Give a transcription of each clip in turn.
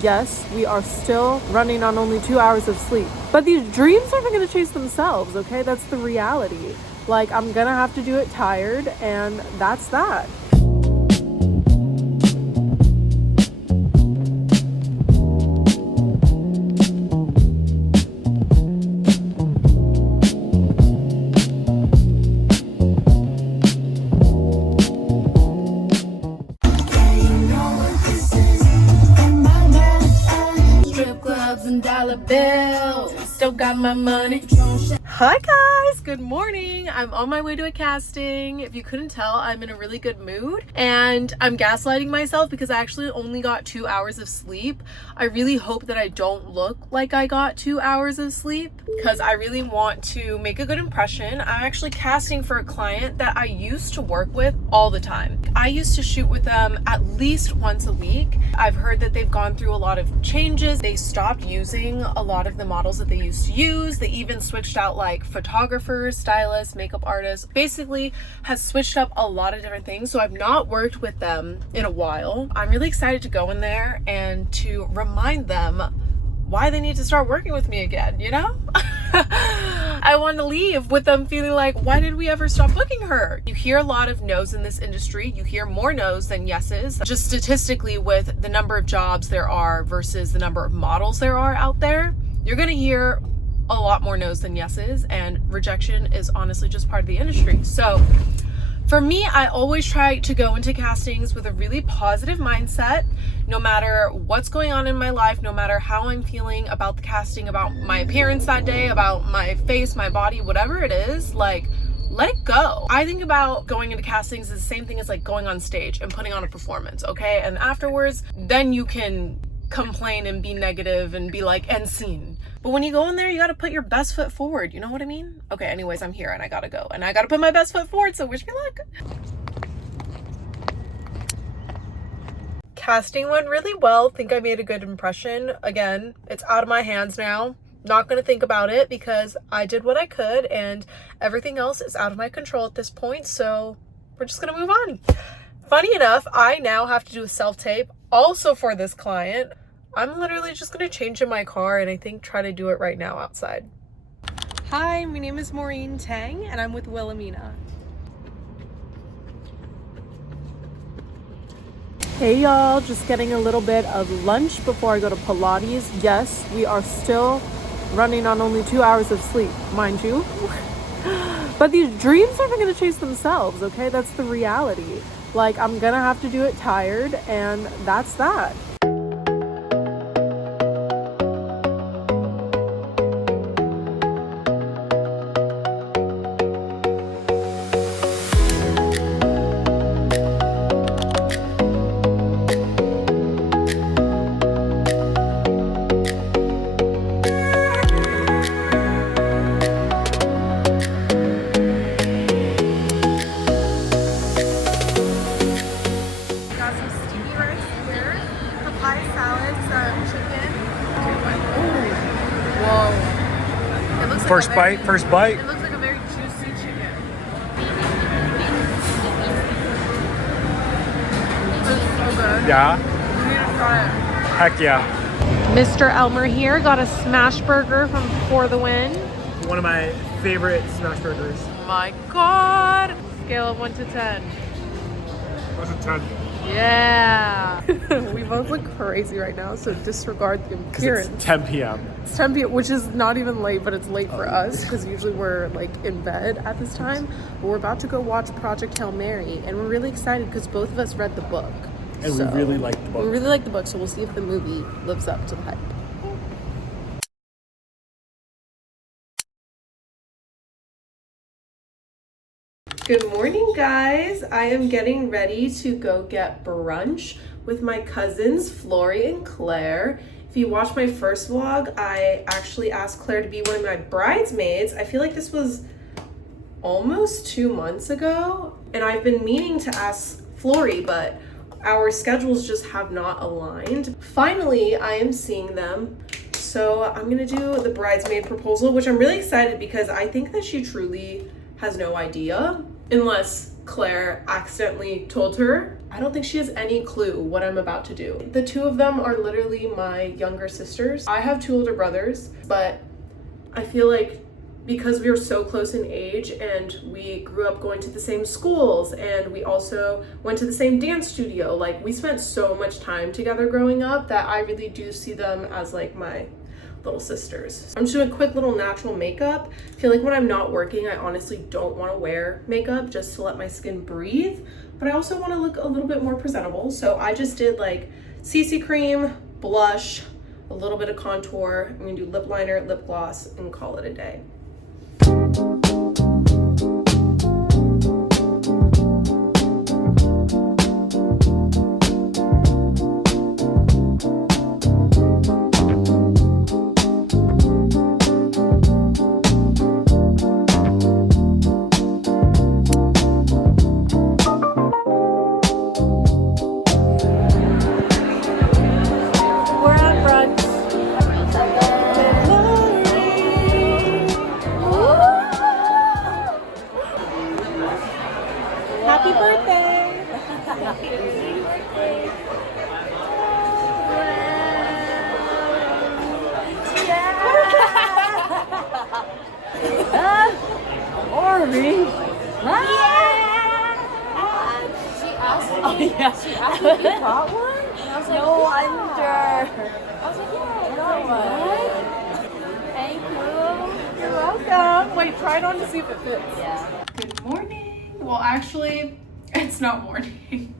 Yes, we are still running on only 2 hours of sleep. But these dreams aren't going to chase themselves, okay? That's the reality. Like, I'm going to have to do it tired, and that's that. And dollar bills, still got my money. Hi guys, good morning. I'm on my way to a casting. If you couldn't tell, I'm in a really good mood and I'm gaslighting myself because I actually only got 2 hours of sleep. I really hope that I don't look like I got 2 hours of sleep because I really want to make a good impression. I'm actually casting for a client that I used to work with all the time. I used to shoot with them at least once a week. I've heard that they've gone through a lot of changes. They stopped using a lot of the models that they used to use. They even switched out like photographers, stylists, makeup artists, basically has switched up a lot of different things. So I've not worked with them in a while. I'm really excited to go in there and to remind them why they need to start working with me again, you know? I want to leave with them feeling like, why did we ever stop booking her? You hear a lot of no's in this industry. You hear more no's than yeses. Just statistically, with the number of jobs there are versus the number of models there are out there, you're going to hear a lot more no's than yeses, and rejection is honestly just part of the industry. So for me, I always try to go into castings with a really positive mindset, no matter what's going on in my life, no matter how I'm feeling about the casting, about my appearance that day, about my face, my body, whatever it is, like, let it go. I think about going into castings as the same thing as like going on stage and putting on a performance, okay? And afterwards, then you can complain and be negative and be like, end scene. But when you go in there, you got to put your best foot forward. You know what I mean? Okay, anyways, I'm here and I got to go. And I got to put my best foot forward, so wish me luck. Casting went really well. Think I made a good impression. Again, it's out of my hands now. Not going to think about it because I did what I could and everything else is out of my control at this point. So we're just going to move on. Funny enough, I now have to do a self-tape also for this client. I'm literally just going to change in my car and I think try to do it right now outside. Hi, my name is Maureen Tang and I'm with Wilhelmina. Hey y'all, just getting a little bit of lunch before I go to Pilates. Yes, we are still running on only 2 hours of sleep, mind you. But these dreams aren't going to chase themselves, okay? That's the reality. Like, I'm going to have to do it tired, and that's that. First bite. It looks like a very juicy chicken. It's so good. Yeah. You need to try it. Heck yeah. Mr. Elmer here got a smash burger from For the Win. One of my favorite smash burgers. My God. Scale of 1 to 10. That's a 10. Yeah. We both look crazy right now, so disregard the appearance. It's 10 p.m. It's 10 p.m., which is not even late, but it's late for us because usually we're like in bed at this time. But we're about to go watch Project Hail Mary, and we're really excited because both of us read the book. And we really like the book. We really like the book, so we'll see if the movie lives up to the hype. Good morning, guys. I am getting ready to go get brunch with my cousins, Flory and Claire. If you watched my first vlog, I actually asked Claire to be one of my bridesmaids. I feel like this was almost 2 months ago, and I've been meaning to ask Flory, but our schedules just have not aligned. Finally, I am seeing them. So I'm gonna do the bridesmaid proposal, which I'm really excited because I think that she truly has no idea, unless Claire accidentally told her. I don't think she has any clue what I'm about to do. The two of them are literally my younger sisters. I have two older brothers, but I feel like because we are so close in age and we grew up going to the same schools and we also went to the same dance studio, like we spent so much time together growing up that I really do see them as like my little sisters. I'm just doing a quick little natural makeup. I feel like when I'm not working, I honestly don't want to wear makeup just to let my skin breathe, but I also want to look a little bit more presentable. So I just did like CC cream, blush, a little bit of contour. I'm gonna do lip liner, lip gloss, and call it a day. Happy birthday! Orby. She asked me. Oh yeah. She asked me if you bought one. And I was like, No yeah. wonder. I was like, yeah, I got one. Thank you. You're welcome. Wait, try it on to see if it fits. Yeah. Good morning. Well, actually, it's not morning.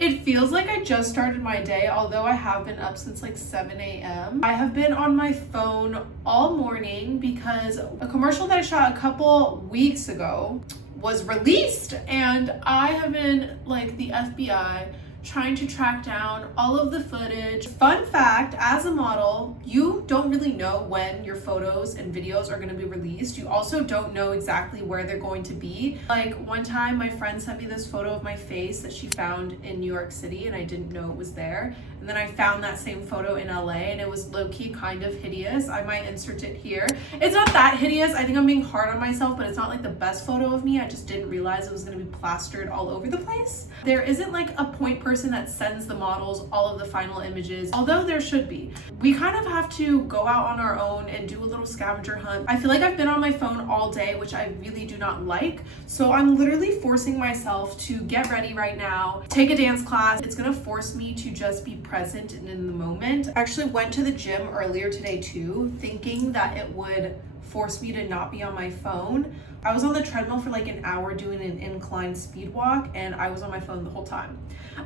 It feels like I just started my day, although I have been up since like 7 a.m. I have been on my phone all morning because a commercial that I shot a couple weeks ago was released, and I have been like the FBI trying to track down all of the footage. Fun fact, as a model, you don't really know when your photos and videos are going to be released. You also don't know exactly where they're going to be. Like one time my friend sent me this photo of my face that she found in New York City and I didn't know it was there. And then I found that same photo in LA and it was low-key kind of hideous. I might insert it here. It's not that hideous. I think I'm being hard on myself, but it's not like the best photo of me. I just didn't realize it was going to be plastered all over the place. There isn't like a point person that sends the models all of the final images, although there should be. We kind of have to go out on our own and do a little scavenger hunt. I feel like I've been on my phone all day, which I really do not like. So I'm literally forcing myself to get ready right now, take a dance class. It's gonna force me to just be present and in the moment. I actually went to the gym earlier today too, thinking that it would force me to not be on my phone. I was on the treadmill for like an hour doing an incline speed walk and I was on my phone the whole time.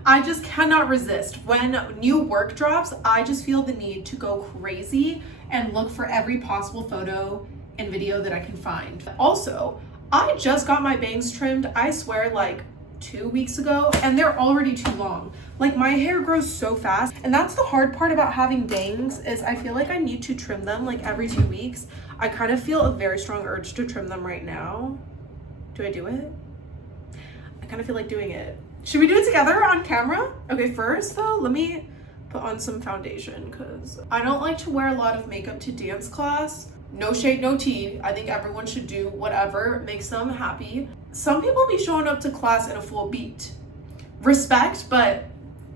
I just cannot resist. When new work drops, I just feel the need to go crazy and look for every possible photo and video that I can find. Also, I just got my bangs trimmed, I swear, like 2 weeks ago, and they're already too long. Like my hair grows so fast, and that's the hard part about having bangs is I feel like I need to trim them like every 2 weeks. I kind of feel a very strong urge to trim them right now. Do I do it? I kind of feel like doing it. Should we do it together on camera? Okay, first though, let me put on some foundation because I don't like to wear a lot of makeup to dance class. No shade, no tea. I think everyone should do whatever makes them happy. Some people be showing up to class in a full beat. Respect, but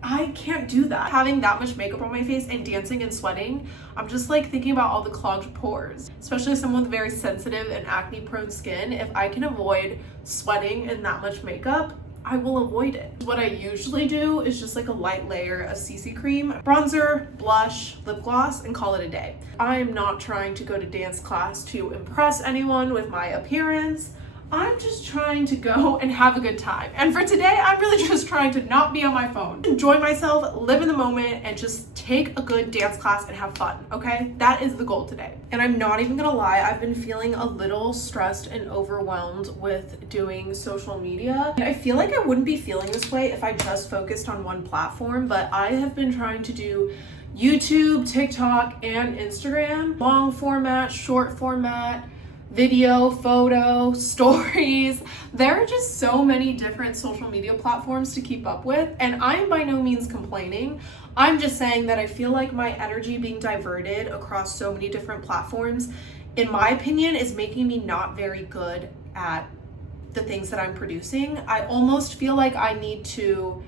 I can't do that. Having that much makeup on my face and dancing and sweating, I'm just like thinking about all the clogged pores. Especially as someone with very sensitive and acne prone skin, if I can avoid sweating and that much makeup, I will avoid it. What I usually do is just like a light layer of CC cream, bronzer, blush, lip gloss, and call it a day. I'm not trying to go to dance class to impress anyone with my appearance. I'm just trying to go and have a good time. And for today, I'm really just trying to not be on my phone. Enjoy myself, live in the moment, and just take a good dance class and have fun, okay? That is the goal today. And I'm not even gonna lie, I've been feeling a little stressed and overwhelmed with doing social media. I feel like I wouldn't be feeling this way if I just focused on one platform, but I have been trying to do YouTube, TikTok, and Instagram. Long format, short format, video, photo, stories. There are just so many different social media platforms to keep up with, and I am by no means complaining. I'm just saying that I feel like my energy being diverted across so many different platforms, in my opinion, is making me not very good at the things that I'm producing. I almost feel like I need to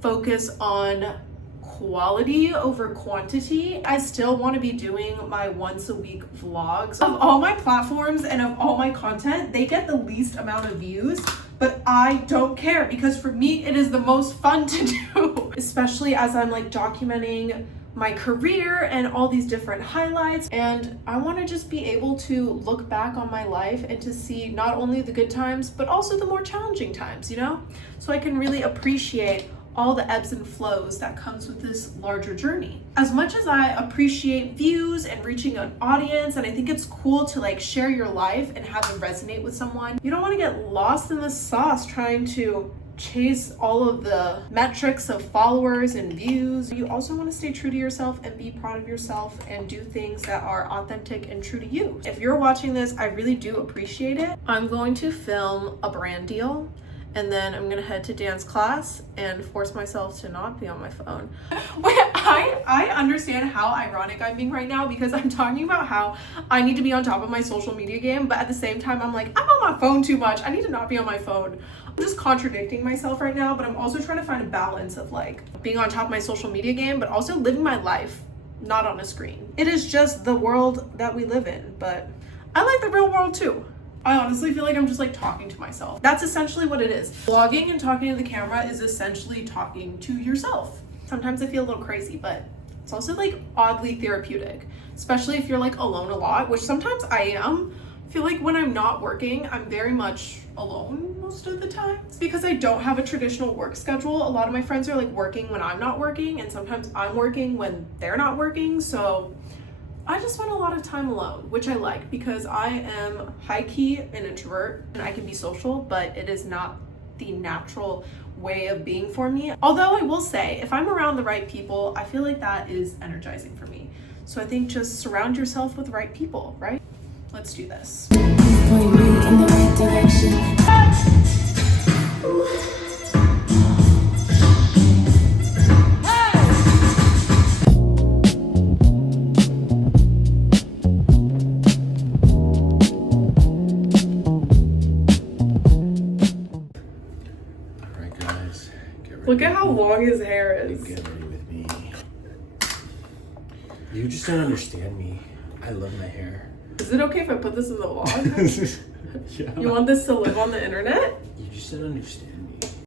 focus on quality over quantity. I still want to be doing my once a week vlogs. Of all my platforms and of all my content, they get the least amount of views, but I don't care because for me, it is the most fun to do, especially as I'm like documenting my career and all these different highlights. And I want to just be able to look back on my life and to see not only the good times, but also the more challenging times, you know? So I can really appreciate all the ebbs and flows that comes with this larger journey. As much as I appreciate views and reaching an audience, and I think it's cool to like share your life and have it resonate with someone, you don't want to get lost in the sauce trying to chase all of the metrics of followers and views. You also want to stay true to yourself and be proud of yourself and do things that are authentic and true to you. If you're watching this, I really do appreciate it. I'm going to film a brand deal, and then I'm gonna head to dance class and force myself to not be on my phone. Wait, I understand how ironic I'm being right now because I'm talking about how I need to be on top of my social media game, but at the same time, I'm like, I'm on my phone too much. I need to not be on my phone. I'm just contradicting myself right now, but I'm also trying to find a balance of like being on top of my social media game, but also living my life, not on a screen. It is just the world that we live in, but I like the real world too. I honestly feel like I'm just like talking to myself. That's essentially what it is. Vlogging and talking to the camera is essentially talking to yourself. Sometimes I feel a little crazy, but it's also like oddly therapeutic, especially if you're like alone a lot, which sometimes I am. I feel like when I'm not working, I'm very much alone most of the time. It's because I don't have a traditional work schedule. A lot of my friends are like working when I'm not working, and sometimes I'm working when they're not working. So I just spend a lot of time alone, which I like because I am high-key an introvert and I can be social, but it is not the natural way of being for me. Although I will say, if I'm around the right people, I feel like that is energizing for me. So I think just surround yourself with the right people, right? Let's do this. Point me in the right direction. Look at how long his hair is. Get ready with me. You just don't understand me. I love my hair. Is it okay if I put this in the vlog? Yeah. You want this to live on the internet? You just don't understand.